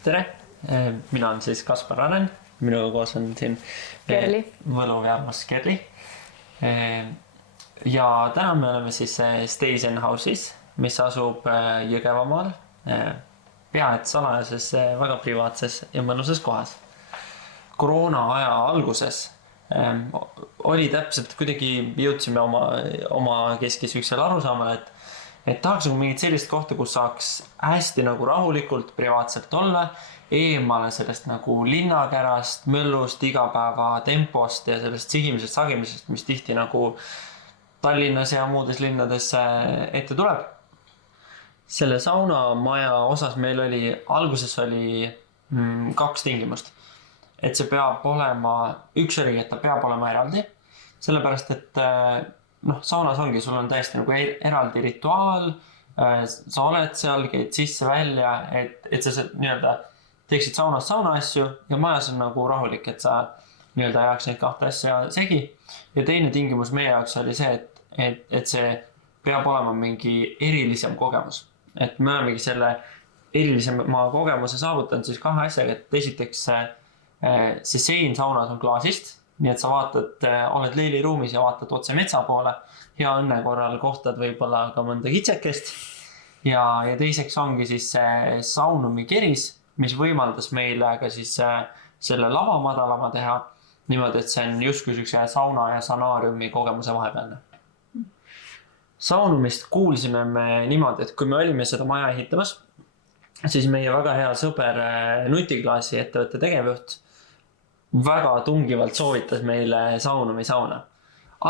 Tere, mina olen siis Kaspar Anen, minuga koos on siin Kerli. Võlu Järmas Kerli. Ja täna me oleme siis Station House'is, mis asub Jõgevamaal, pea et salajases, väga privaatses ja mõnusas kohas. Koroona aja alguses oli täpselt kuidagi jõudsime oma keskis üksel arusaamale, et tahaks nagu mingit sellist kohta, kus saaks hästi nagu rahulikult, privaatselt olla, eemale sellest nagu linnakärast, möllust, igapäeva tempost ja sellest sigimisest, sagimisest, mis tihti nagu Tallinnas ja muudes linnades ette tuleb. Selle saunamaja osas meil alguses oli 2 tingimust. Et see peab olema, üks oli, et ta peab olema eraldi, sellepärast, et saunas ongi, sul on täiesti nagu eraldi rituaal, sa oled seal, käid sisse välja, et sa nii-öelda teeksid saunas sauna asju ja majas on nagu rahulik, et sa nii-öelda ajaks neid 2 asja segi. Ja teine tingimus meie jaoks oli see, et see peab olema mingi erilisem kogemus. Et me olemegi selle erilisema kogemuse saavutanud siis 2 asjaga, et esiteks see sein saunas on klaasist, nii et sa vaatad, oled leiliruumis ja vaatad otse metsa poole. Hea õnne korral kohtad võib-olla ka mõnda kitsekest. Ja teiseks ongi siis see saunumi keris, mis võimaldas meile ka siis selle lava madalama teha. Niimoodi, et see on justkui sükse sauna ja sanaariumi kogemuse vahepealne. Saunumist kuulsime me niimoodi, et kui me olime seda maja ehitamas, siis meie väga hea sõber Nutiklaasi ettevõtte tegevjuht väga tungivalt soovitas meile saunumi sauna.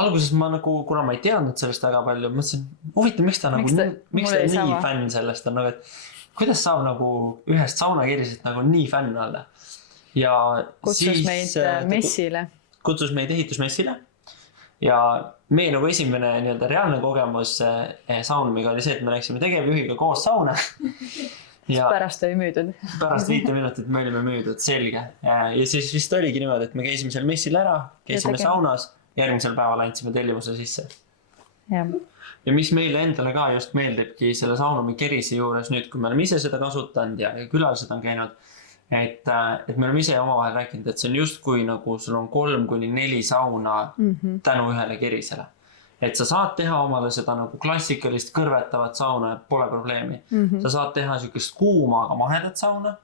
Alguses ma nagu, kuna ma ei teadnud sellest väga palju, mõtlesin, huvitav, miks ta nii fänn sellest on, nagu, et kuidas saab nagu ühest saunakerisest nagu nii fänn olla. Ja kutsus meid messile. Kutsus meid ehitusmessile. Ja meie nagu esimene nii-öelda reaalne kogemus saunumiga oli see, et me läksime tegevjuhiga koos sauna. Ja pärast oli müüdud. Pärast 5 minutit me olime müüdud, selge. Ja siis vist oligi niimoodi, et me käisime seal messil ära, käisime saunas, järgmisel päeval andsime tellimuse sisse. Ja mis meile endale ka just meeldibki selle saunumi kerisi juures nüüd, kui me oleme ise seda kasutanud ja külalised on käinud, et me oleme ise omavahel rääkinud, et see on just kui nagu sul on 3-4 sauna tänu ühele kerisele. Et sa saad teha omale seda nagu klassikalist kõrvetavat sauna, pole probleemi. Sa saad teha sükest kuuma, aga mahedat sauna.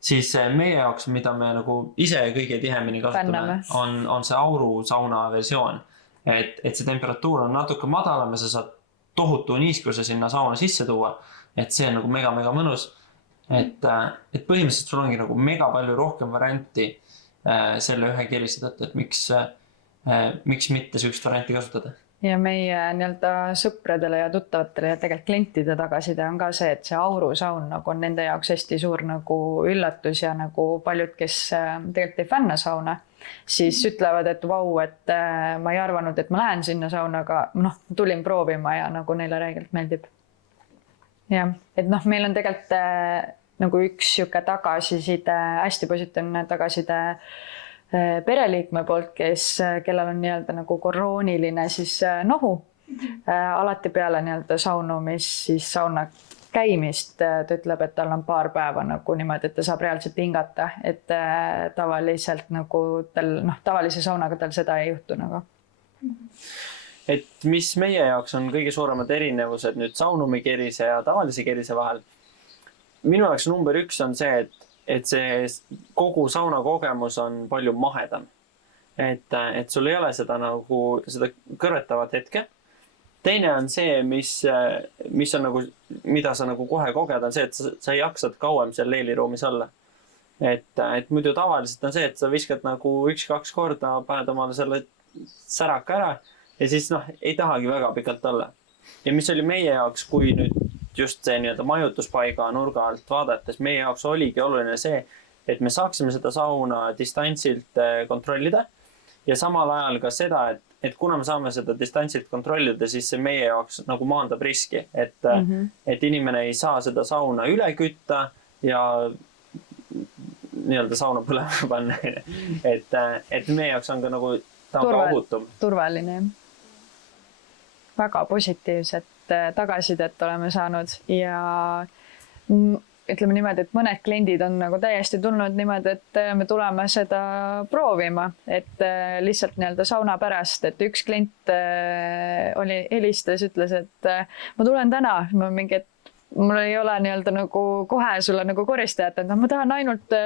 Siis meie jaoks, mida me nagu ise kõige tihemini kasutame, on see auru sauna versioon. Et see temperatuur on natuke madalam ja sa saad tohutu niiskuse sinna sauna sisse tuua. Et see on nagu mega mõnus. Et põhimõtteliselt sul ongi nagu mega palju rohkem varianti selle ühe kerise tõttu, et miks mitte sükest varianti kasutada. Ja meie nii-öelda sõpradele ja tuttavatele ja tegelikult klientide tagaside on ka see, et see auru saun nagu on nende jaoks hästi suur nagu üllatus ja nagu paljud, kes tegelikult ei fänna sauna, siis ütlevad, et vau, et ma ei arvanud, et ma lähen sinna saunaga, tulin proovima ja nagu neile räigelt meeldib. Ja, et meil on tegelikult nagu üks siuke tagasiside, hästi positiivne tagasiside pereliikme poolt, kellel on nii-öelda nagu korooniline siis nohu. Alati peale nii-öelda saunumis, siis sauna käimist, ta ütleb, et tal on paar päeva nagu niimoodi, et ta saab reaalselt hingata, et tavaliselt nagu tavalise saunaga tal seda ei juhtu nagu. Et mis meie jaoks on kõige suuremad erinevused nüüd saunumi kerise ja tavalise kerise vahel? Minu jaoks number 1 on see, et see kogu sauna kogemus on palju mahedam. Et sul ei ole seda kõrvetavat hetke. Teine on see, mis on nagu, mida sa nagu kohe koged, on see, et sa jaksad kauem seal leiliruumis olla. Et muidu tavaliselt on see, et sa viskad nagu 1-2 korda, paned omale selle säraka ära ja siis ei tahagi väga pikalt olla. Ja mis oli meie jaoks, kui nüüd just see nii-öelda majutuspaiga nurga alt vaadates, meie jaoks oligi oluline see, et me saaksime seda sauna distantsilt kontrollida ja samal ajal ka seda, et kuna me saame seda distantsilt kontrollida, siis see meie jaoks nagu maandab riski, et inimene ei saa seda sauna üle kütta ja nii-öelda sauna põlema panna. Et meie jaoks on ka nagu ta on ka ohutum. Turvaline. Väga positiivset tagasisidet oleme saanud ja ütleme niimoodi, et mõned kliendid on nagu täiesti tulnud niimoodi, et me tuleme seda proovima, et lihtsalt nii-öelda sauna pärast, et üks klient helistas, ütles, et ma tulen täna, ma mingi, et mul ei ole nii-öelda nagu kohe sulle nagu koristajat, et ma tahan ainult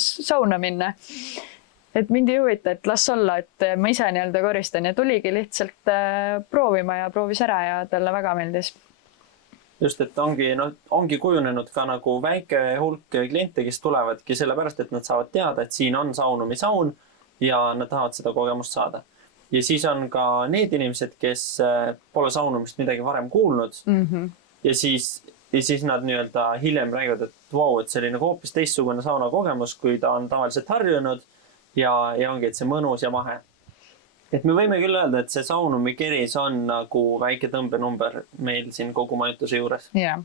sauna minna. Et mind ei huvita, et las olla, et ma ise nii-öelda koristan ja tuligi lihtsalt proovima ja proovis ära ja talle väga meeldis. Just, et ongi kujunenud ka nagu väike hulk kliente, kes tulevadki sellepärast, et nad saavad teada, et siin on saunumisaun ja nad tahavad seda kogemust saada. Ja siis on ka need inimesed, kes pole saunumist midagi varem kuulnud ja siis nad nii-öelda hiljem räägivad, et vau, et see oli nagu hoopis teistsugune sauna kogemus, kui ta on tavaliselt harjunud. Ja ongi, et see mõnus ja mahe. Et me võime küll öelda, et see saunumi keris on nagu väike tõmbenumber meil siin kogu majutuse juures. Jah.